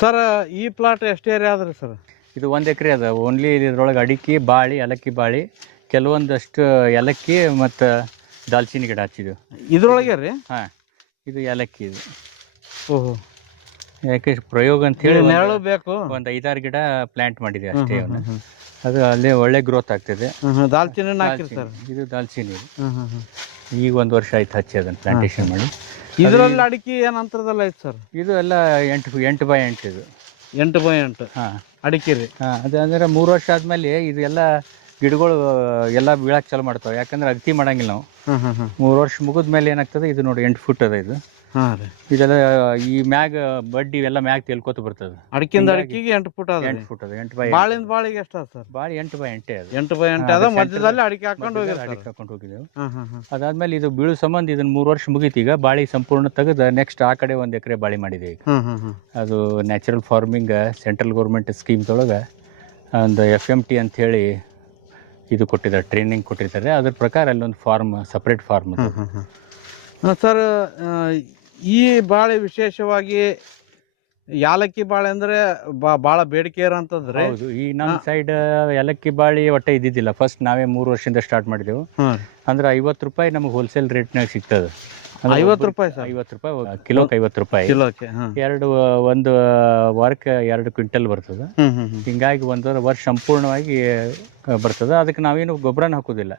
Sir ಈ plot ಎಷ್ಟು area ಅದ್ರಿ ಸರ್? ಇದು 1 ಎಕರೆ ಅದ. ಓನ್ಲಿ ಇದ್ರೊಳಗೆ ಅಡಿಕೆ, ಬಾಳಿ, ಏಲಕ್ಕಿ ಬಾಳಿ, ಕೆಲವೊಂದಷ್ಟು ಏಲಕ್ಕಿ ಮತ್ತು ದಾಲ್ಚಿನ್ನಿ ಗಿಡ ಹಚ್ಚಿದ್ವು. ಇದ್ರೊಳಗೆ ರೀ? ಹಾಂ, ಇದು ಏಲಕ್ಕಿ. ಇದು ಓಹೋ, ಯಾಕೆ ಪ್ರಯೋಗ ಅಂತೇಳಿ ನೆರಳು ಬೇಕು. ಒಂದು 5-6 ಗಿಡ ಪ್ಲ್ಯಾಂಟ್ ಮಾಡಿದೆ ಅಷ್ಟೇ. ಅದು ಅಲ್ಲೇ ಒಳ್ಳೆ ಗ್ರೋತ್ ಆಗ್ತದೆ. ದಾಲ್ಚಿನ್ನಿ ಹಾಕಿರಿ ಸರ್? ಇದು ದಾಲ್ಚಿನ್ನಿ. ಈಗ 1 ವರ್ಷ ಆಯ್ತು ಹಚ್ಚಿ ಅದನ್ನು ಪ್ಲಾಂಟೇಶನ್ ಮಾಡಿ. ಇದರಲ್ಲಿ ಅಡಿಕೆ ಏನು ಅಂತರದಲ್ಲಿ ಐತೆ ಸರ್? ಇದು ಎಲ್ಲ 8 by 8 ಇದು. 8 by 8 ಹಾಂ, ಅಡಿಕೆ ರೀ? ಹಾಂ, ಅದು ಅಂದರೆ 3 ವರ್ಷ ಆದಮೇಲೆ ಇದು ಎಲ್ಲ ಗಿಡಗಳು ಎಲ್ಲ ಬೀಳಕ್ಕೆ ಚಾಲು ಮಾಡ್ತಾವೆ. ಯಾಕಂದ್ರೆ ಅಗತಿ ಮಾಡಂಗಿಲ್ಲ ನಾವು. 3 ವರ್ಷ ಮುಗಿದ ಮೇಲೆ ಏನಾಗ್ತದೆ, ಇದು ನೋಡಿ 8 ಫುಟ್ ಅದ ಇದು. ಹಾಂ ರೀ. ಇದೆಲ್ಲ ಈ ಮ್ಯಾಗ ಬಡ್ಡಿ ಎಲ್ಲ ಮ್ಯಾಗ ತೇಲ್ಕೋತ ಬರ್ತದೆ. ಅಡಿಕೆಯಿಂದ ಅಡಿಕೆಗೆ 8 ಫುಟ್ ಅದ. 8 ಫುಟ್ ಅದ. 8 by 8. ಬಾಳಿಂದ ಬಾಳಿಗೆ ಎಷ್ಟು ಅದ ಸರ್? ಬಾಳಿ 8 by 8 ಅದು. 8 by 8 ಅದ. ಮಧ್ಯದಲ್ಲಿ ಅಡಿಕೆ ಹಾಕೊಂಡು ಹೋಗಿದ್ದೆವು. ಅದಾದ್ಮೇಲೆ ಇದು ಬೀಳು ಸಂಬಂಧ ಇದನ್ನ 3 ವರ್ಷ ಮುಗೀತು. ಈಗ ಬಾಳಿ ಸಂಪೂರ್ಣ ತೆಗೆದು ನೆಕ್ಸ್ಟ್ ಆ ಕಡೆ 1 ಎಕರೆ ಬಾಳಿ ಮಾಡಿದೆ ಈಗ. ಅದು ನ್ಯಾಚುರಲ್ ಫಾರ್ಮಿಂಗ್ ಸೆಂಟ್ರಲ್ ಗೌರ್ಮೆಂಟ್ ಸ್ಕೀಮ್ದೊಳಗೆ ಒಂದು FMT ಅಂತ ಹೇಳಿ ಇದು ಕೊಟ್ಟಿದ್ದಾರೆ, ಟ್ರೈನಿಂಗ್ ಕೊಟ್ಟಿರ್ತಾರೆ. ಅದ್ರ ಪ್ರಕಾರ ಅಲ್ಲೊಂದು ಫಾರ್ಮ್, ಸಪ್ರೇಟ್ ಫಾರ್ಮ್. ಸರ್ ಈ ಬಾಳೆ ವಿಶೇಷವಾಗಿ ಯಾಲಕ್ಕಿ ಬಾಳೆ ಅಂದ್ರೆ ಭಾಳ ಬೇಡಿಕೆ ಇರೋಂಥದ್ರಿ. ಹೌದು. ಈ ನಮ್ಮ ಸೈಡ್ ಏಲಕ್ಕಿ ಬಾಳಿ ಒಟ್ಟೆ ಇದ್ದಿದ್ದಿಲ್ಲ. ಫಸ್ಟ್ ನಾವೇ 3 ವರ್ಷದಿಂದ ಸ್ಟಾರ್ಟ್ ಮಾಡಿದೆವು. ಅಂದ್ರೆ 50 ರೂಪಾಯಿ ನಮಗೆ ಹೋಲ್ಸೇಲ್ ರೇಟ್ನಾಗ ಸಿಗ್ತದೆ. 50 ರೂಪಾಯಿ ಸರ್? 50 ರೂಪಾಯಿ ಕಿಲೋಕ್ಕೆ. 50 ರೂಪಾಯಿ ಕಿಲೋಕ್ಕೆ. ಒಂದು ವಾರಕ್ಕೆ 2 ಕ್ವಿಂಟಲ್ ಬರ್ತದೆ. ಹಿಂಗಾಗಿ 1 ವರ್ಷ ಸಂಪೂರ್ಣವಾಗಿ ಬರ್ತದೆ. ಅದಕ್ಕೆ ನಾವೇನು ಗೊಬ್ಬರನ ಹಾಕೋದಿಲ್ಲ,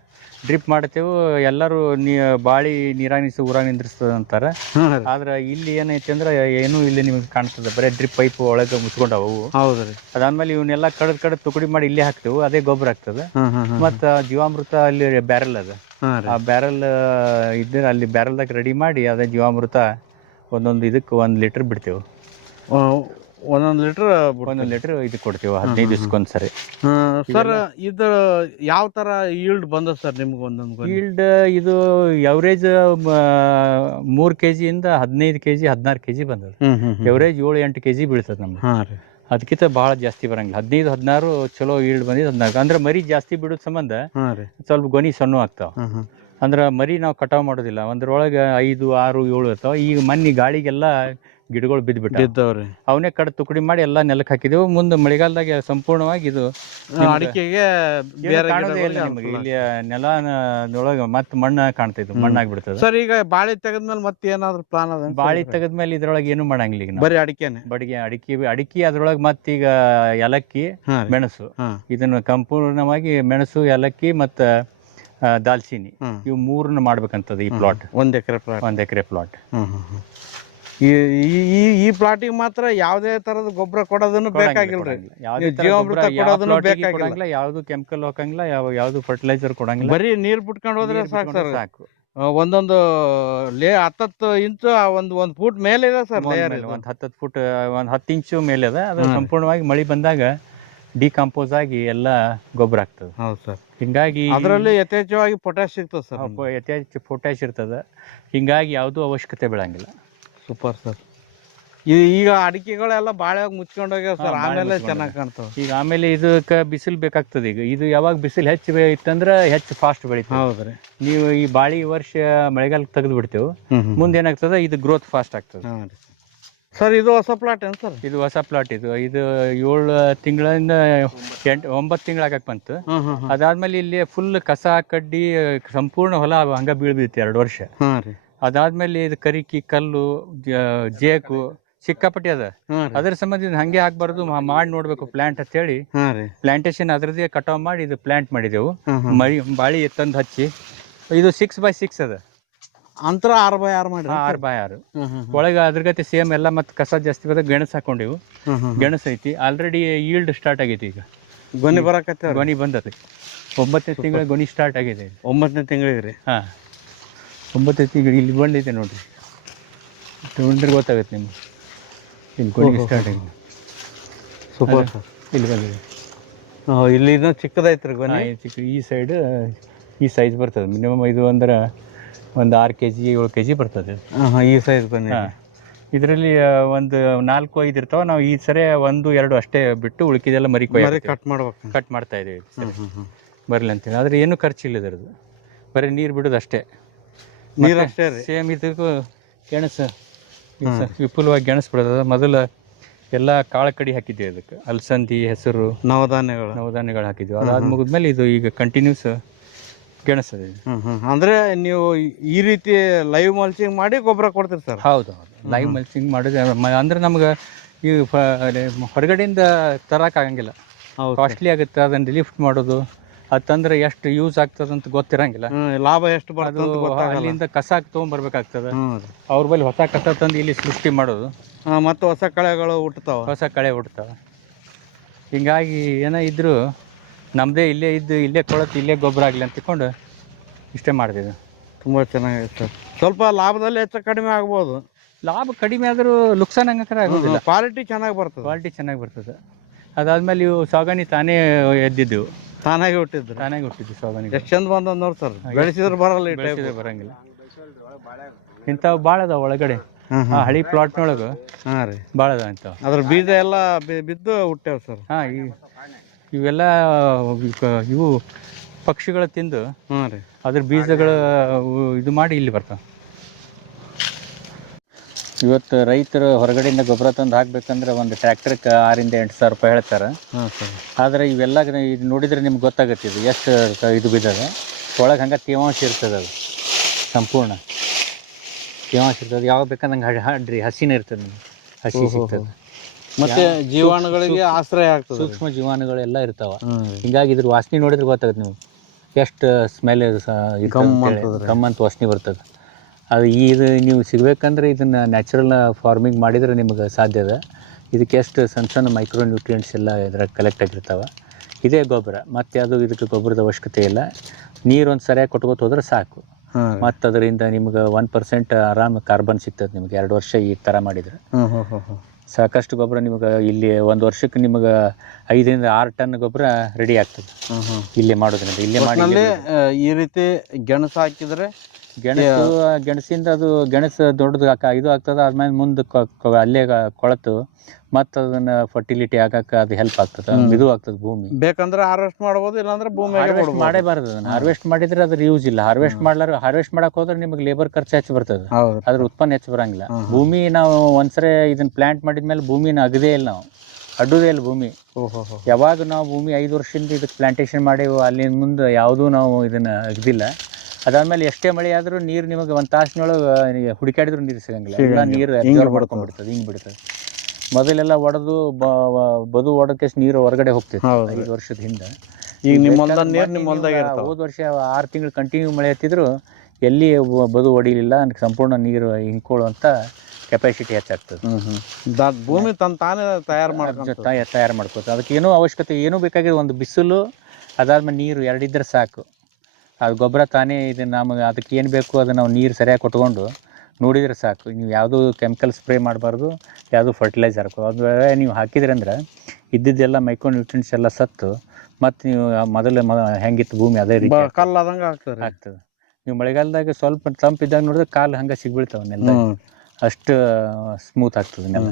ಡ್ರಿಪ್ ಮಾಡ್ತೇವೆ. ಎಲ್ಲರೂ ಬಾಳಿ ನೀರಾಗ ನಿಲ್ಲಿಸಿ ಊರಾಗ ನಿಂದ್ರಿಸ್ತದೆ ಅಂತಾರೆ. ಆದ್ರೆ ಇಲ್ಲಿ ಏನೈತಿ ಅಂದ್ರೆ ಏನೂ ಇಲ್ಲಿ ನಿಮಗೆ ಕಾಣಿಸ್ತದೆ, ಬರೀ ಡ್ರಿಪ್ ಪೈಪ್ ಒಳಗೆ ಮುಚ್ಕೊಂಡವು. ಹೌದ್ರಿ. ಅದಾದ್ಮೇಲೆ ಇವನ್ನೆಲ್ಲ ಕಡದ್ ತುಕಡಿ ಮಾಡಿ ಇಲ್ಲೇ ಹಾಕ್ತೇವೆ. ಅದೇ ಗೊಬ್ಬರ ಆಗ್ತದೆ. ಮತ್ತು ಜೀವಾಮೃತ ಅಲ್ಲಿ ಬ್ಯಾರಲ್ ಅದ. ಆ ಬ್ಯಾರಲ್ ಇದ್ರೆ ಅಲ್ಲಿ ಬ್ಯಾರಲ್ದಾಗ ರೆಡಿ ಮಾಡಿ ಅದೇ ಜೀವಾಮೃತ ಒಂದೊಂದು ಇದಕ್ಕೆ 1 ಲೀಟರ್ ಬಿಡ್ತೇವೆ. 1 ಲೀಟರ್ ಇದು ಕೊಡ್ತೇವೆ 15 ದಿವ್ಸಕ್ಕೊಂದ್ಸರಿ. ಸರ್ ಇದು ಯಾವ ತರ ಈಲ್ಡ್ ಬಂದ ಸರ್ ನಿಮ್ಗೆ? ಒಂದೊಂದು ಈಲ್ಡ್ ಇದು ಎವರೇಜ್ 3 kg-ಯಿಂದ 15 kg 16 kg ಬಂದದ. ಎವರೇಜ್ 7-8 kg ಬೀಳ್ತದೆ ನಮ್ಗೆ. ಅದಕ್ಕಿಂತ ಭಾಳ ಜಾಸ್ತಿ ಬರಂಗಿಲ್ಲ. 15-16 ಚಲೋ ಈಲ್ಡ್ ಬಂದಿದ್ದು. 14 ಅಂದ್ರೆ ಮರಿ ಜಾಸ್ತಿ ಬಿಡೋದ್ ಸಂಬಂಧ ಸ್ವಲ್ಪ ಗೊನಿ ಸಣ್ಣ ಆಗ್ತಾವ. ಅಂದ್ರೆ ಮರಿ ನಾವು ಕಟಾವ್ ಮಾಡೋದಿಲ್ಲ. ಒಂದ್ರೊಳಗೆ 5, 6, 7 ಇರ್ತಾವ. ಈಗ ಮೊನ್ನೆ ಗಾಳಿಗೆಲ್ಲ ಗಿಡಗಳು ಬಿದ್ದವ್ರಿ. ಅವನ್ನೇ ಕಡ್ ತುಕಡಿ ಮಾಡಿ ಎಲ್ಲ ನೆಲಕ್ಕೆ ಹಾಕಿದೆವು. ಮುಂದೆ ಮಳೆಗಾಲದಾಗ ಸಂಪೂರ್ಣವಾಗಿ ಇದು ಅಡಿಕೆಗೆ ನಿಮಗೆ ಇಲ್ಲಿ ನೆಲದೊಳಗೆ ಮತ್ತೆ ಮಣ್ಣು ಕಾಣ್ತೈತೆ, ಮಣ್ಣಾಗ್ಬಿಡ್ತದೆ. ಸರ್ ಈಗ ಬಾಳಿ ತೆಗದ್ಮೇಲೆ ಮತ್ತೆ ಏನಾದ್ರು ಪ್ಲಾನ್ ಅದ? ಬಾಳಿ ತೆಗದ್ಮೇಲೆ ಇದ್ರೊಳಗೆ ಏನು ಮಾಡಂಗಿಲ್ಲ ಈಗ. ಬರೀ ಅಡಿಕೆನೆ? ಅಡಿಕೆ ಅದ್ರೊಳಗೆ ಮತ್ತೀಗ ಏಲಕ್ಕಿ, ಮೆಣಸು. ಇದನ್ನು ಸಂಪೂರ್ಣವಾಗಿ ಮೆಣಸು, ಏಲಕ್ಕಿ ಮತ್ತು ದಾಲ್ಚಿನ್ನಿ ಇವು 3 ಮಾಡ್ಬೇಕಂತದ ಈ ಪ್ಲಾಟ್. 1 ಎಕರೆ ಪ್ಲಾಟ್. ಈ ಪ್ಲಾಟಿಗೆ ಮಾತ್ರ ಯಾವುದೇ ತರದ ಗೊಬ್ಬರ ಕೊಡೋದನ್ನು ಬೇಕಾಗಿಲ್ಲ. ಜೀವಾಮೃತ ಕೊಡೋದನ್ನು ಬೇಕಾಗಿಲ್ಲ. ಯಾವ್ದು ಕೆಮಿಕಲ್ ಹಾಕಂಗಿಲ್ಲ, ಯಾವ್ದು ಫರ್ಟಿಲೈಸರ್ ಕೊಡಂಗಿಲ್ಲ. ಬರೀ ನೀರ್ ಬಿಟ್ಕೊಂಡು ಹೋದ್ರೆ ಸಾಕು ಸರ್. ಒಂದೊಂದು 10 ಇಂಚು ಒಂದು ಫೂಟ್ ಮೇಲೆ ಇದೆ ಸರ್. ಒಂದು 10 ಫುಟ್, ಒಂದು 10 ಇಂಚು ಮೇಲೆ ಅದ. ಅದು ಸಂಪೂರ್ಣವಾಗಿ ಮಳೆ ಬಂದಾಗ ಡಿಕಂಪೋಸ್ ಆಗಿ ಎಲ್ಲ ಗೊಬ್ಬರ ಆಗ್ತದೆ. ಹೌದು ಸರ್. ಹಿಂಗಾಗಿ ಅದರಲ್ಲಿ ಯಥೇಚ್ಛವಾಗಿ ಪೊಟ್ಯಾಶ್ ಸಿಗ್ತದೆ ಸರ್. ಯಥೇಚ್ಛ ಪೊಟ್ಯಾಶ್ ಇರ್ತದೆ. ಹಿಂಗಾಗಿ ಯಾವುದೂ ಅವಶ್ಯಕತೆ ಬೀಳಂಗಿಲ್ಲ. Super sir. ಈಗ ಅಡಿಕೆಗಳೆಲ್ಲ ಬಾಳೆ ಮುಚ್ಕೊಂಡು ಹೋಗ್ಯಾವ ಸರ್. ಆಮೇಲೆ ಚೆನ್ನಾಗಿ ಕಾಣ್ತಾವೆ. ಈಗ ಆಮೇಲೆ ಇದಕ್ಕೆ ಬಿಸಿಲು ಬೇಕಾಗ್ತದೆ. ಈಗ ಇದು ಯಾವಾಗ ಬಿಸಿಲು ಹೆಚ್ಚು ಇತ್ತಂದ್ರೆ ಹೆಚ್ಚು ಫಾಸ್ಟ್ ಬೆಳೀತದೆ. ಹೌದ್ರಿ. ನೀವು ಈ ಬಾಳಿ ವರ್ಷ ಮಳೆಗಾಲಕ್ಕೆ ತೆಗೆದು ಬಿಡ್ತೇವೆ, ಮುಂದೆ ಏನಾಗ್ತದೆ, ಇದು ಗ್ರೋತ್ ಫಾಸ್ಟ್ ಆಗ್ತದೆ. ಸರ್ ಇದು ಹೊಸ ಪ್ಲಾಟ್ ಏನು ಸರ್? ಇದು ಹೊಸ ಪ್ಲಾಟ್. ಇದು 7 ತಿಂಗಳಿಂದ 9 ತಿಂಗಳಾಗಕ್ಕೆ ಬಂತು. ಅದಾದ್ಮೇಲೆ ಇಲ್ಲಿ ಫುಲ್ ಕಸ ಕಡ್ಡಿ ಸಂಪೂರ್ಣ ಹೊಲ ಹಂಗ ಬೀಳ್ಬಿತ್ತು 2 ವರ್ಷ. ಅದಾದ್ಮೇಲೆ ಇದು ಕರಿಕಿ, ಕಲ್ಲು, ಜೇಕು ಸಿಕ್ಕಾಪಟ್ಟಿ ಅದ. ಅದ್ರ ಸಂಬಂಧ ಹಂಗೆ ಹಾಕ್ಬಾರ್ದು, ಮಾಡಿ ನೋಡ್ಬೇಕು ಪ್ಲಾಂಟ್ ಅಂತ ಹೇಳಿ ಪ್ಲಾಂಟೇಶನ್ ಅದ್ರದ್ದೇ ಕಟಾವ್ ಮಾಡಿ ಇದು ಪ್ಲಾಂಟ್ ಮಾಡಿದೆವು. ಬಾಳಿ ತಂದು ಹಚ್ಚಿ ಇದು 6 by 6 ಅದ. ಅಂತರ 6 by 6 ಮಾಡಿ. 6 by 6 ಒಳಗೆ ಅದ್ರ ಗತಿ ಸೇಮ್ ಎಲ್ಲ. ಮತ್ತೆ ಕಸ ಜಾಸ್ತಿ ಬಂದಾಗ ಗೆಣಸು ಹಾಕೊಂಡಿವು. ಗೆಣಸು ಐತಿ ಆಲ್ರೆಡಿ. ಈಲ್ಡ್ ಸ್ಟಾರ್ಟ್ ಆಗೈತಿ. ಈಗ ಗೊನಿ ಬರಕತ್ತೆ. ಗೊನಿ ಬಂದತಿ. 9ನೇ ತಿಂಗಳ ಗೊನಿ ಸ್ಟಾರ್ಟ್ ಆಗಿದೆ. 9ನೇ ತಿಂಗಳಿಗೆ ರೀ? ಹಾಂ, 9ನೇ ತಿಂಗಳು ಇಲ್ಲಿ ಬಂದೈತೆ ನೋಡ್ರಿ. ನೋಡಿದ್ರೆ ಗೊತ್ತಾಗುತ್ತೆ ನಿಮ್ಗೆ. ಇಲ್ಲಿ ಗೊನಿ ಸ್ಟಾರ್ಟ್ ಆಗಿದೆ. Super sir. ಇಲ್ಲಿ ಬಂದಿದೆ. ಇಲ್ಲಿ ಇನ್ನೂ ಚಿಕ್ಕದೈತ್ರಿ ಗೊನಿ. ಚಿಕ್ಕ ಈ ಸೈಡ್ ಈ ಸೈಜ್ ಬರ್ತದೆ. ಮಿನಿಮಮ್ ಇದು ಅಂದ್ರೆ ಒಂದು 6 kg 7 kg ಬರ್ತದೆ. ಈ ಸೈಜ್ ಬನ್ನಿ. ಇದರಲ್ಲಿ ಒಂದು 4-5 ಇರ್ತಾವ. ನಾವು ಈ ಸರಿ 1-2 ಅಷ್ಟೇ ಬಿಟ್ಟು ಉಳ್ಕಿದೆಲ್ಲ ಮರಿ ಕಟ್ ಮಾಡ್ತಾ ಇದ್ದೀವಿ ಬರಲಿ ಅಂತೇಳಿ. ಆದರೆ ಏನೂ ಖರ್ಚಿಲ್ಲ ಇದರದ್ದು, ಬರೀ ನೀರು ಬಿಡೋದು ಅಷ್ಟೇ. ನೀರಷ್ಟೇ ರೀ. ಸೇಮ್ ಇದಕ್ಕೂ ಗೆಣಸು ವಿಪುಲವಾಗಿ ಗೆಣಸು ಬಿಡೋದು. ಮೊದಲು ಎಲ್ಲ ಕಾಳು ಕಡಿ ಹಾಕಿದ್ವಿ ಅದಕ್ಕೆ ಅಲಸಂದಿ ಹೆಸರು ನವಧಾನ್ಯಗಳು ಹಾಕಿದ್ವಿ. ಅದಾದ ಮುಗಿದ್ಮೇಲೆ ಇದು ಈಗ ಕಂಟಿನ್ಯೂಸ್ ಗೆಣಸದ. ಅಂದ್ರೆ ನೀವು ಈ ರೀತಿ ಲೈವ್ ಮಲ್ಚಿಂಗ್ ಮಾಡಿ ಗೊಬ್ಬರ ಕೊಡ್ತೀರಿ ಸರ್? ಹೌದು, ಲೈವ್ ಮಲ್ಚಿಂಗ್ ಮಾಡಿದ್ರೆ ಅಂದ್ರೆ ನಮ್ಗೆ ಈ ಹೊರಗಡೆಯಿಂದ ತರಕ್ ಆಗಂಗಿಲ್ಲ, ಕಾಸ್ಟ್ಲಿ ಆಗುತ್ತೆ. ಅದನ್ನ ಲಿಫ್ಟ್ ಮಾಡೋದು ಅದಂದ್ರೆ ಎಷ್ಟು ಯೂಸ್ ಆಗ್ತದಂತ ಗೊತ್ತಿರಂಗಿಲ್ಲ, ಲಾಭ ಎಷ್ಟು ಬರ್ತದೆ ಅಲ್ಲಿಂದ ಕಸ ತೊಗೊಂಡ್ಬರ್ಬೇಕಾಗ್ತದೆ. ಅವ್ರ ಬಳಿ ಹೊಸ ಕಸ ತಂದು ಇಲ್ಲಿ ಸೃಷ್ಟಿ ಮಾಡೋದು, ಮತ್ತು ಹೊಸ ಕಳೆಗಳು ಹುಟ್ಟುತ್ತಾವ. ಹಿಂಗಾಗಿ ಏನೋ ಇದ್ರು ನಮ್ಮದೇ ಇಲ್ಲೇ ಇಲ್ಲೇ ಕೊಳತು ಇಲ್ಲೇ ಗೊಬ್ಬರ ಆಗಲಿ ಅಂತ ತಿಳ್ಕೊಂಡು ಇಷ್ಟೇ ಮಾಡ್ತಿದ್ದೆ. ತುಂಬ ಚೆನ್ನಾಗಿದೆ ಸರ್. ಸ್ವಲ್ಪ ಲಾಭದಲ್ಲಿ ಹೆಚ್ಚು ಕಡಿಮೆ ಆಗ್ಬೋದು. ಲಾಭ ಕಡಿಮೆ ಆದರೂ ಲುಕ್ಸಾನ್ ಹಂಗಾರೆ ಆಗೋದಿಲ್ಲ. ಕ್ವಾಲಿಟಿ ಚೆನ್ನಾಗಿ ಬರ್ತದೆ. ಅದಾದ್ಮೇಲೆ ಇವು ಸಾಗಾಣಿ ತಾನೇ ಎದ್ದಿದ್ದೆವು, ತಾನಾಗಿ ಹುಟ್ಟಿದ್ದು ಸಾಗಾಣಿ. ಎಷ್ಟು ಚಂದ ಬಂದ ನೋಡಿ ಸರ್. ಬೆಳೆಸಿದ್ರೆ ಬರಂಗಿಲ್ಲ. ಇಂಥವು ಭಾಳ ಅದಾವ ಒಳಗಡೆ, ಹಳಿ ಪ್ಲಾಟ್ನೊಳಗೆ ಭಾಳ ಅದಾವ ಇಂಥವು. ಅದ್ರ ಬೀಜ ಎಲ್ಲ ಬಿದ್ದು ಹುಟ್ಟ್ಯಾವ ಸರ್. ಇವೆಲ್ಲ ಇವು ಪಕ್ಷಿಗಳು ತಿಂದು ಅದ್ರ ಬೀಜಗಳು ಇದು ಮಾಡಿ ಇಲ್ಲಿ ಬರ್ತಾವೆ. ಇವತ್ತು ರೈತರು ಹೊರಗಡೆಯಿಂದ ಗೊಬ್ಬರ ತಂದು ಹಾಕ್ಬೇಕಂದ್ರೆ ಒಂದು ಟ್ರ್ಯಾಕ್ಟರ್ಗೆ 6,000 to 8,000 ರೂಪಾಯಿ ಹೇಳ್ತಾರೆ. ಆದರೆ ಇವೆಲ್ಲ ಇದು ನೋಡಿದರೆ ನಿಮ್ಗೆ ಗೊತ್ತಾಗುತ್ತೆ ಇದು ಎಷ್ಟು ಇದು ಬಿದ್ದದೆ. ಒಳಗೆ ಹಂಗೆ ತೇವಾಂಶ ಇರ್ತದೆ, ಅದು ಸಂಪೂರ್ಣ ತೇವಾಂಶ ಇರ್ತದೆ. ಯಾವಾಗ ಬೇಕಂದಂಗೆ ಹಾಡ್ರಿ ಹಸಿನೇ ಇರ್ತದೆ, ನಿಮ್ಗೆ ಹಸಿ ಸಿಗ್ತದೆ. ಮತ್ತೆ ಜೀವಾಣುಗಳಿಗೆ ಆಶ್ರಯ ಆಗ್ತದೆ, ಸೂಕ್ಷ್ಮ ಜೀವಾಣುಗಳೆಲ್ಲ ಇರ್ತಾವ. ಹಿಂಗಾಗಿ ಇದ್ರ ವಾಸನೆ ನೋಡಿದ್ರೆ ಗೊತ್ತಾಗುತ್ತೆ ನೀವು ಎಷ್ಟು ಸ್ಮೆಲ್ ಗಮ್ಮಂತ ವಾಸನೆ ಬರ್ತದೆ. ಅದು ಇದು ನೀವು ಸಿಗಬೇಕಂದ್ರೆ ಇದನ್ನು ನ್ಯಾಚುರಲ್ ಫಾರ್ಮಿಂಗ್ ಮಾಡಿದರೆ ನಿಮಗೆ ಸಾಧ್ಯ ಅದ. ಇದಕ್ಕೆ ಎಷ್ಟು ಸಣ್ಣ ಮೈಕ್ರೋ ನ್ಯೂಟ್ರಿಯೆಂಟ್ಸ್ ಎಲ್ಲ ಇದ್ರಾಗ ಕಲೆಕ್ಟ್ ಆಗಿರ್ತಾವೆ. ಇದೇ ಗೊಬ್ಬರ, ಮತ್ತು ಅದು ಇದಕ್ಕೆ ಗೊಬ್ಬರದ ಅವಶ್ಯಕತೆ ಇಲ್ಲ. ನೀರು ಒಂದು ಸರಿಯಾಗಿ ಕೊಟ್ಕೋತ ಹೋದ್ರೆ ಸಾಕು. ಮತ್ತು ಅದರಿಂದ ನಿಮ್ಗೆ 1% ಆರಾಮ ಕಾರ್ಬನ್ ಸಿಗ್ತದೆ ನಿಮ್ಗೆ 2 ವರ್ಷ ಈ ಥರ ಮಾಡಿದರೆ. ಸಾಕಷ್ಟು ಗೊಬ್ಬರ ನಿಮಗೆ ಇಲ್ಲಿ 1 ವರ್ಷಕ್ಕೆ ನಿಮಗೆ 5 to 6 ಟನ್ ಗೊಬ್ಬರ ರೆಡಿ ಆಗ್ತದೆ ಇಲ್ಲೇ ಮಾಡೋದ್ರಿಂದ. ಇಲ್ಲೇ ಮಾಡಿ ಈ ರೀತಿ ಗೆಣಸು ಹಾಕಿದರೆ ಗೆಣಸಿಂದ ಅದು ಗೆಣಸು ದೊಡ್ಡದು ಇದು ಆಗ್ತದೆ. ಆದ್ಮೇಲೆ ಮುಂದೆ ಅಲ್ಲೇ ಕೊಳತು ಮತ್ತು ಅದನ್ನ ಫರ್ಟಿಲಿಟಿ ಆಗಕ್ಕೆ ಅದು ಹೆಲ್ಪ್ ಆಗ್ತದೆ, ಇದು ಆಗ್ತದೆ. ಭೂಮಿ ಬೇಕಂದ್ರೆ ಹಾರ್ವೆಸ್ಟ್ ಮಾಡ್ಬೋದು, ಇಲ್ಲಾಂದ್ರೆ ಭೂಮಿ ಮಾಡೇಬಾರ್ದು. ಅದನ್ನ ಹಾರ್ವೆಸ್ಟ್ ಮಾಡಿದ್ರೆ ಅದ್ರ ಯೂಸ್ ಇಲ್ಲ. ಹಾರ್ವೆಸ್ಟ್ ಮಾಡಕ್ ಹೋದ್ರೆ ನಿಮಗೆ ಲೇಬರ್ ಖರ್ಚು ಹೆಚ್ಚು ಬರ್ತದೆ, ಅದ್ರ ಉತ್ಪನ್ನ ಹೆಚ್ಚು ಬರಂಗಿಲ್ಲ. ಭೂಮಿ ನಾವು ಒಂದ್ಸರಿ ಇದನ್ನ ಪ್ಲಾಂಟ್ ಮಾಡಿದ್ಮೇಲೆ ಭೂಮಿನ ಅಗದೇ ಇಲ್ಲ, ನಾವು ಅಡ್ಡುದೇ ಇಲ್ಲ ಭೂಮಿ. ಯಾವಾಗ ನಾವು ಭೂಮಿ 5 ವರ್ಷದಿಂದ ಇದಕ್ಕೆ ಪ್ಲಾಂಟೇಶನ್ ಮಾಡೇವು, ಅಲ್ಲಿ ಮುಂದೆ ಯಾವುದೂ ನಾವು ಇದನ್ನ ಅಗದಿಲ್ಲ. ಅದಾದ್ಮೇಲೆ ಎಷ್ಟೇ ಮಳೆ ಆದ್ರೂ ನೀರು ನಿಮಗೆ 1 ತಾಸಿನೊಳಗೆ ಹುಡುಕಾಡಿದ್ರು ನೀರು ಸಿಗಂಗಿಲ್ಲ. ಎಲ್ಲ ನೀರು ಅಬ್ಸರ್ವ್ ಮಾಡ್ಕೊಂಡ್ಬಿಡ್ತದೆ, ಹಿಂಗೆ ಬಿಡ್ತದೆ. ಮೊದಲೆಲ್ಲ ಒಡೆದು ಬದು ಒಡಕೆ ನೀರು ಹೊರಗಡೆ ಹೋಗ್ತಿತ್ತು 5 ವರ್ಷದ ಹಿಂದೆ. ಈಗ ಹೋದ ವರ್ಷ 6 ತಿಂಗಳು ಕಂಟಿನ್ಯೂ ಮಳೆ ಹತ್ತಿದ್ರು ಎಲ್ಲಿ ಬದು ಹೊಡಿಲಿಲ್ಲ, ಸಂಪೂರ್ಣ ನೀರು ಹಿಂಕೊಳ್ಳುವಂಥ ಕೆಪಾಸಿಟಿ ಹೆಚ್ಚಾಗ್ತದೆ. ಭೂಮಿ ತಾನೇ ತಯಾರು ಮಾಡ್ಕೋತ. ಅದಕ್ಕೆ ಏನೂ ಅವಶ್ಯಕತೆ ಏನೂ ಬೇಕಾಗಿರೋ ಒಂದು ಬಿಸಿಲು, ಅದಾದ್ಮೇಲೆ ನೀರು 2 ಇದ್ರೆ ಸಾಕು. ಅದು ಗೊಬ್ಬರ ತಾನೇ ಇದು ನಮಗೆ ಅದಕ್ಕೆ ಏನು ಬೇಕು ಅದನ್ನು ನಾವು ನೀರು ಸರಿಯಾಗಿ ಕೊಟ್ಕೊಂಡು ನೋಡಿದರೆ ಸಾಕು. ನೀವು ಯಾವುದೂ ಕೆಮಿಕಲ್ ಸ್ಪ್ರೇ ಮಾಡಬಾರ್ದು, ಯಾವುದೂ ಫರ್ಟಿಲೈಸರ್. ಒಂದು ವೇಳೆ ನೀವು ಹಾಕಿದ್ರಿ ಅಂದ್ರೆ ಇದ್ದಿದ್ದೆಲ್ಲ ಮೈಕ್ರೋ ನ್ಯೂಟ್ರಿಯೆಂಟ್ಸ್ ಎಲ್ಲ ಸತ್ತು ಮತ್ತು ನೀವು ಮೊದಲೇ ಹೆಂಗಿತ್ತು ಭೂಮಿ ಅದೇ ರೀತಿ ಕಲ್ಲಾದಂಗೆ ಆಗ್ತದೆ. ನೀವು ಮಳೆಗಾಲದಾಗ ಸ್ವಲ್ಪ ತಂಪಿದ್ದಾಗ ನೋಡಿದ್ರೆ ಕಾಲು ಹಂಗೆ ಸಿಗ್ಬೀಳ್ತಾವೆ ನೆಲ, ಅಷ್ಟು ಸ್ಮೂತ್ ಆಗ್ತದೆ ನೆಲ.